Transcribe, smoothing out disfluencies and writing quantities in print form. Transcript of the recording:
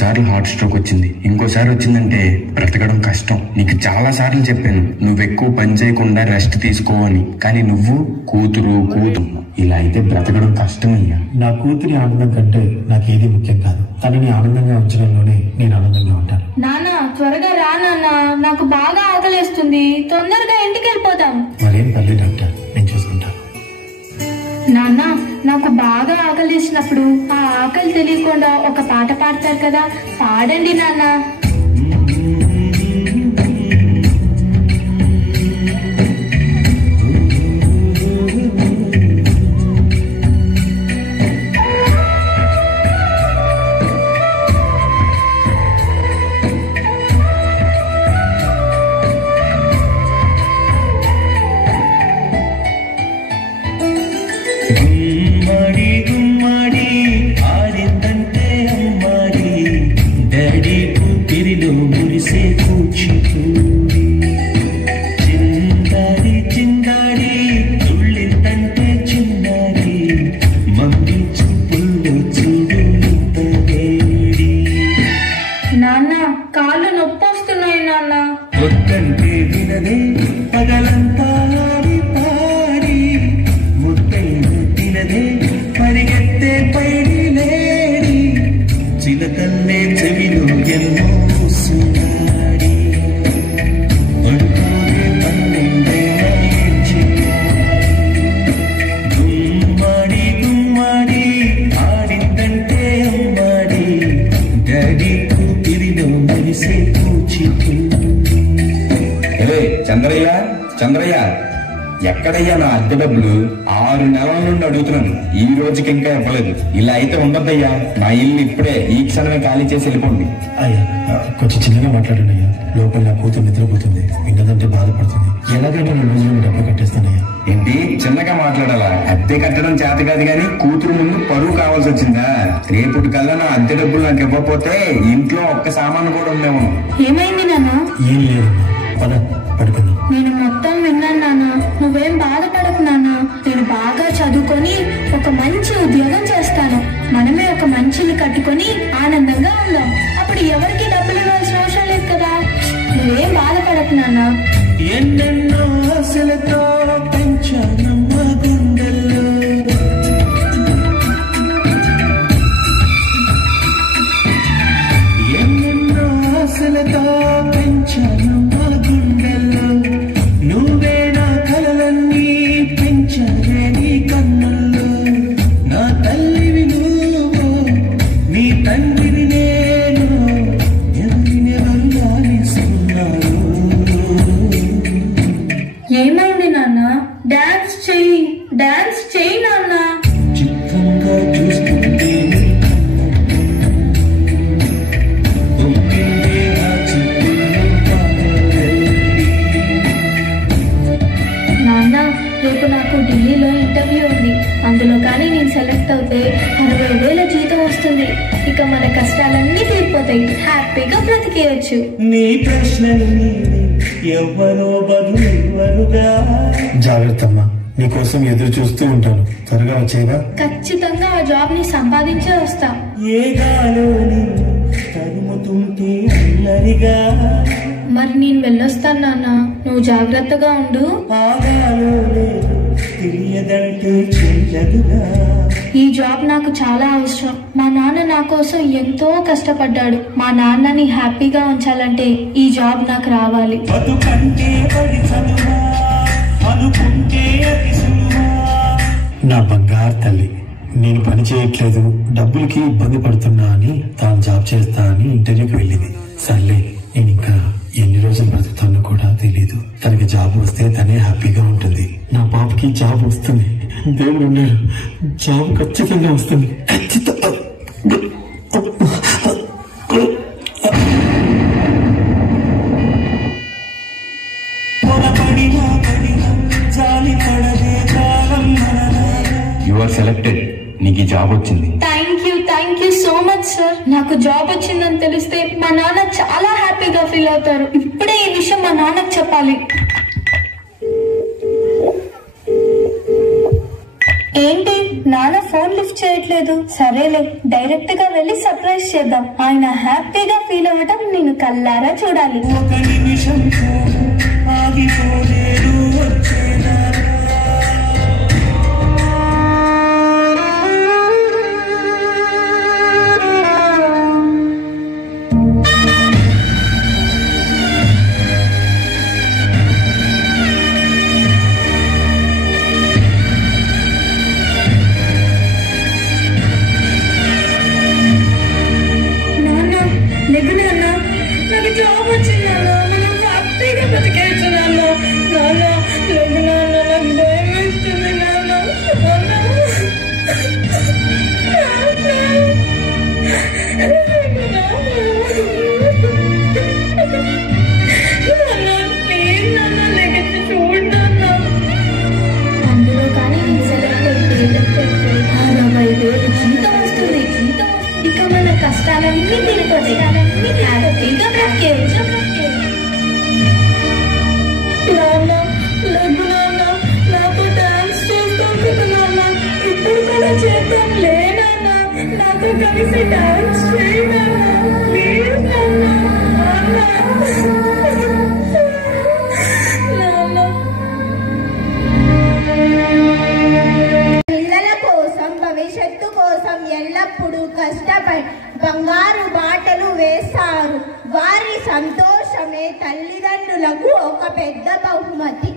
సార్లు heart stroke వచ్చింది. ఇంకోసారి వచ్చిందంటే బ్రతకడం కష్టం. నీకు చాలా సార్లు చెప్పాను నువ్వు ఎక్కువ పని చేయకుండా రెస్ట్ తీసుకో అని. కానీ నువ్వు కూతురు ఇలా అయితే బ్రతకడం కష్టమయ్యా. నా కూతురి ఆనందం కంటే నాకు ఏది ముఖ్యం కాదు. తనని ఆనందంగా ఉంచడంలోనే నేను ఆనందంగా ఉంటాను. నాన్న త్వరగా రా నాన్న, నాకు బాగా ఆకలిస్తుంది. తొందరగా ఇంటికి వెళ్ళిపోదాం. మరేం పర్లేదు డాక్టర్, నేను చూసుకుంటాను. నాన్న నాకు బాగా ఆకలిసినప్పుడు ఆ ఆకలి తెలియకుండా ఒక పాట పాడతారు కదా, పాడండి నాన్న. చంద్రయ్య చంద్రయ్య, ఎక్కడయ్యా నా అద్దె డబ్బులు? 6 నెలల నుండి అడుగుతున్నాను, ఈ రోజుకి ఇంకా ఇవ్వలేదు. ఇలా అయితే ఉండద్దయ్యా. నా ఇల్లు ఇప్పుడే ఈ క్షణమే ఖాళీ చేసి వెళ్ళిపోండి. అయ్యా కొంచెం చిన్నగా మాట్లాడండి అయ్యా. లోపల నా కూతురు నిద్రపోతుంది, విన్నదంటే బాధపడుతుంది. ఎలాగైనా 2 రోజులు డబ్బులు కట్టేస్తానయ్యా. ఏంటి చిన్నగా మాట్లాడాలా? అద్దె కట్టడం చేత కాదు గానీ కూతురు ముందు పరువు కావాల్సి వచ్చిందా? రేపటి కల్లా నా అద్దె డబ్బులు నాకు ఇవ్వకపోతే ఇంట్లో ఒక్క సామాను కూడా ఉండేమో. ఏమైంది నాన్న? ఏం లేదమ్మా, పద పడుకుందాం. నేను మొత్తం విన్నాను నాన్న, నువ్వేం బాధపడకు నాన్న. నేను బాగా చదువుకొని ఒక మంచి ఉద్యోగం చేస్తాను. మనమే ఒక మంచి ఇల్లు కట్టుకొని ఆనందంగా ఉందాం. అప్పుడు ఎవరికి డబ్బులు ఇవ్వాల్సిన అవసరం లేదు కదా. నువ్వేం బాధపడకు నాన్న. ఎన్నెన్నో ఆశలతో పెంచానమ్మ గుండెల్లో, ఎన్నెన్నో ఆశలతో పెంచానమ్మ గుండెల్లో. నువ్వే నా కలలన్నీ పెంచానే నీ కన్నుల్లో. నా తల్లివి నువ్వు, నీ తండ్రివి నేను, ఎవరినెవరు లాలిస్తున్నారు. ఏమైంది నాన్న? డాన్స్ చెయ్యి నాన్న. చిత్రంగా చూస్తుంటే నాన్న రేపు నాకు ఢిల్లీలో ఇంటర్వ్యూ ఉంది. అందులో కానీ నేను సెలెక్ట్ అవుతే 60,000 జీతం వస్తుంది. ఇక మన కష్టాలన్నీ తీరిపోతాయి, హ్యాపీగా బ్రతికేయచ్చు. నీ ప్రశ్నలు ఎవ్వరో బదులెవ్వరుగా. జాగ్రత్త అమ్మా, నీకోసం ఎదురు చూస్తూ ఉంటాను. త్వరగా వచ్చేవా? ఖచ్చితంగా ఆ జాబ్ ని సంపాదించే వస్తా. ఏ గాలోని తరుముతుంటే అల్లరిగా. మరి నేను వెళ్ళొస్తాను నాన్న, నువ్వు జాగ్రత్తగా ఉండు. ఆ గాలోనే తెలియదంటే చెల్లదుగా. ఈ జాబ్ నాకు చాలా అవసరం. మా నాన్న నా కోసం ఎంతో కష్టపడ్డాడు. మా నాన్నని హ్యాపీగా ఉంచాలంటే ఈ జాబ్ నాకు రావాలి. బతుకంటే పడి చదువా, అనుకుంటే అతి సులువా. నా బంగారు తల్లి, నేను పని చేయట్లేదు, డబ్బులకి ఇబ్బంది పడుతున్నా అని తాను జాబ్ చేస్తా అని ఇంటర్వ్యూకి వెళ్ళింది. సర్లే, నేను ఇంకా ఎన్ని రోజులు బ్రతుకుతానో కూడా తెలీదు. తనకి జాబ్ వస్తే తనే హ్యాపీగా ఉంటుంది. నా పాపకి జాబ్ వస్తుంది, దేవుడు ఉన్నాడు. జాబ్ ఖచ్చితంగా వస్తుంది, ఖచ్చితంగా. You are selected. నీకు ఈ జాబ్ వచ్చింది. Thank you so much sir. నాకు జాబ్ వచ్చిందని తెలిస్తే మా నాన్న చాలా హ్యాపీగా ఫీల్ అవుతారు. ఇప్పుడే ఈ విషయం మా నాన్నకు చెప్పాలి. ఏంటి నాన్న ఫోన్ లిఫ్ట్ చేయట్లేదు. సరేలే, డైరెక్ట్ గా వెళ్ళి సర్ప్రైజ్ చేద్దాం. ఆయన హ్యాపీగా ఫీల్ అవ్వటం నేను కల్లారా చూడాలి. ఒక నిమిషం ఆగిపోలేరు వచ్చేదా కష్టాలన్నీ తీరిపోతాయి. హ్యాపీగా బ్రతికేయచ్చు. నాన్న, లఘు నాన్న, నాకు డాన్స్ చేస్తాం కదా నాన్న. ఇప్పుడు కూడా చేద్దాం లే నాన్న. నాతో కలిసి డాన్స్ చేయి నాన్న. ప్లీజ్ నాన్న. పిల్లల కోసం, భవిష్యత్తు కోసం ఎల్లప్పుడూ కష్టపడి బంగారు బాటలు వేస్తారు. వారి సంతోషమే తల్లిదండ్రులకు ఒక పెద్ద బహుమతి.